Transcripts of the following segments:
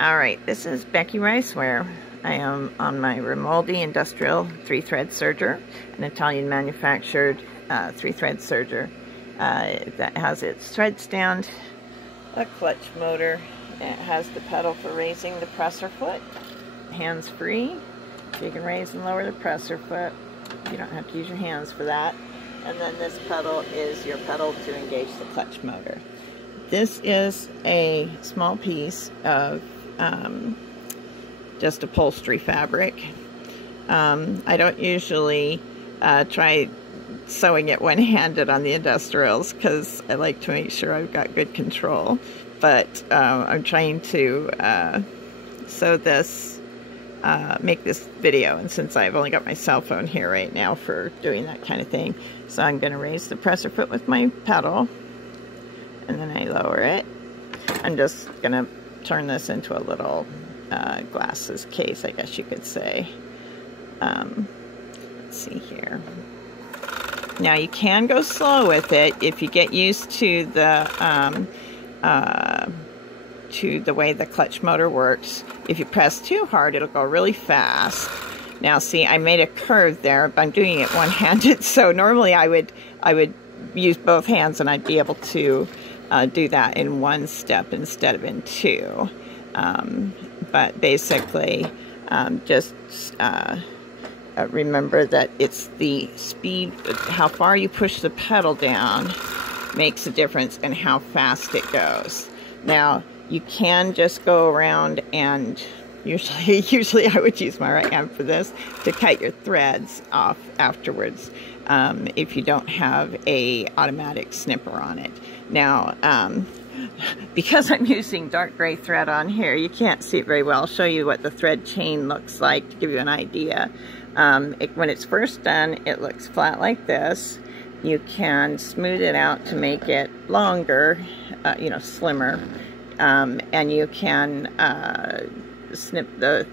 Alright, this is Becky Riceware. I am on my Rimoldi industrial 3-thread serger, an Italian manufactured 3-thread serger that has its thread stand, a clutch motor. It has the pedal for raising the presser foot, hands free, so you can raise and lower the presser foot. You don't have to use your hands for that. And then this pedal is your pedal to engage the clutch motor. This is a small piece of just upholstery fabric. I don't usually try sewing it one-handed on the industrials because I like to make sure I've got good control, but I'm trying to sew this, make this video, and since I've only got my cell phone here right now for doing that kind of thing, so I'm going to raise the presser foot with my pedal, and then I lower it. I'm just going to turn this into a little glasses case, I guess you could say. Let's see here. Now you can go slow with it if you get used to the way the clutch motor works. If you press too hard, it'll go really fast. Now see, I made a curve there, but I'm doing it one-handed, so normally I would use both hands and I'd be able to do that in one step instead of in two. But basically, just remember that it's the speed, how far you push the pedal down makes a difference in how fast it goes. Now, you can just go around and usually I would use my right hand for this to cut your threads off afterwards if you don't have a automatic snipper on it. Now, because I'm using dark gray thread on here, you can't see it very well. I'll show you what the thread chain looks like to give you an idea. When it's first done, it looks flat like this. You can smooth it out to make it longer, you know, slimmer, and you can snip the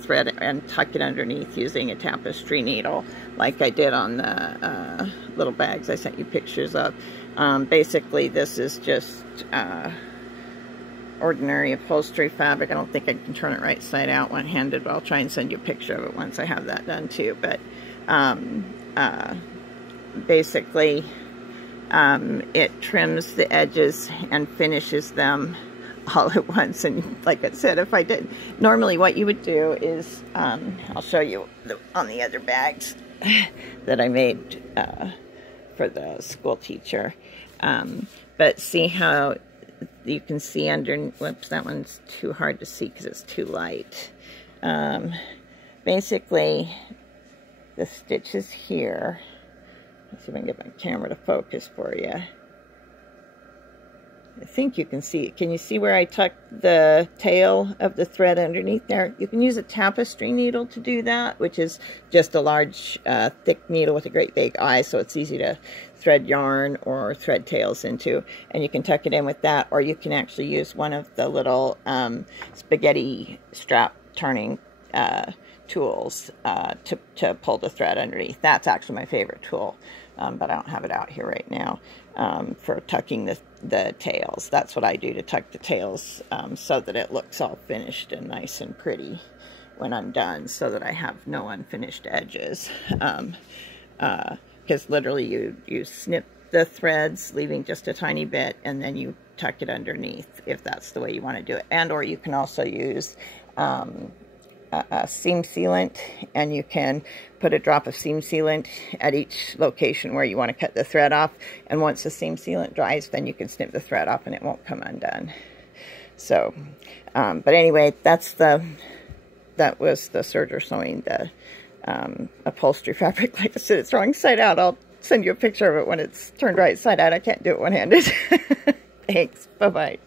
thread and tuck it underneath using a tapestry needle, like I did on the little bags I sent you pictures of. Basically, this is just ordinary upholstery fabric. I don't think I can turn it right side out one-handed, but I'll try and send you a picture of it once I have that done too. But basically, it trims the edges and finishes them all at once. And like I said, if I did, normally what you would do is, I'll show you on the other bags that I made for the school teacher. But see how you can see under, whoops, that one's too hard to see because it's too light. Basically, the stitches here, let's see if I can get my camera to focus for you. I think you can see it. Can you see where I tucked the tail of the thread underneath there? You can use a tapestry needle to do that, which is just a large, thick needle with a great big eye, so it's easy to thread yarn or thread tails into. And you can tuck it in with that, or you can actually use one of the little spaghetti strap turning tools to pull the thread underneath. That's actually my favorite tool, but I don't have it out here right now for tucking the tails. That's what I do to tuck the tails so that it looks all finished and nice and pretty when I'm done, so that I have no unfinished edges. Because literally you snip the threads, leaving just a tiny bit, and then you tuck it underneath if that's the way you want to do it. And or you can also use a seam sealant, and you can put a drop of seam sealant at each location where you want to cut the thread off, and once the seam sealant dries, then you can snip the thread off and it won't come undone. So but anyway, that was the serger sewing the upholstery fabric. Like I said, it's wrong side out. I'll send you a picture of it when it's turned right side out. I can't do it one-handed. Thanks. Bye-bye.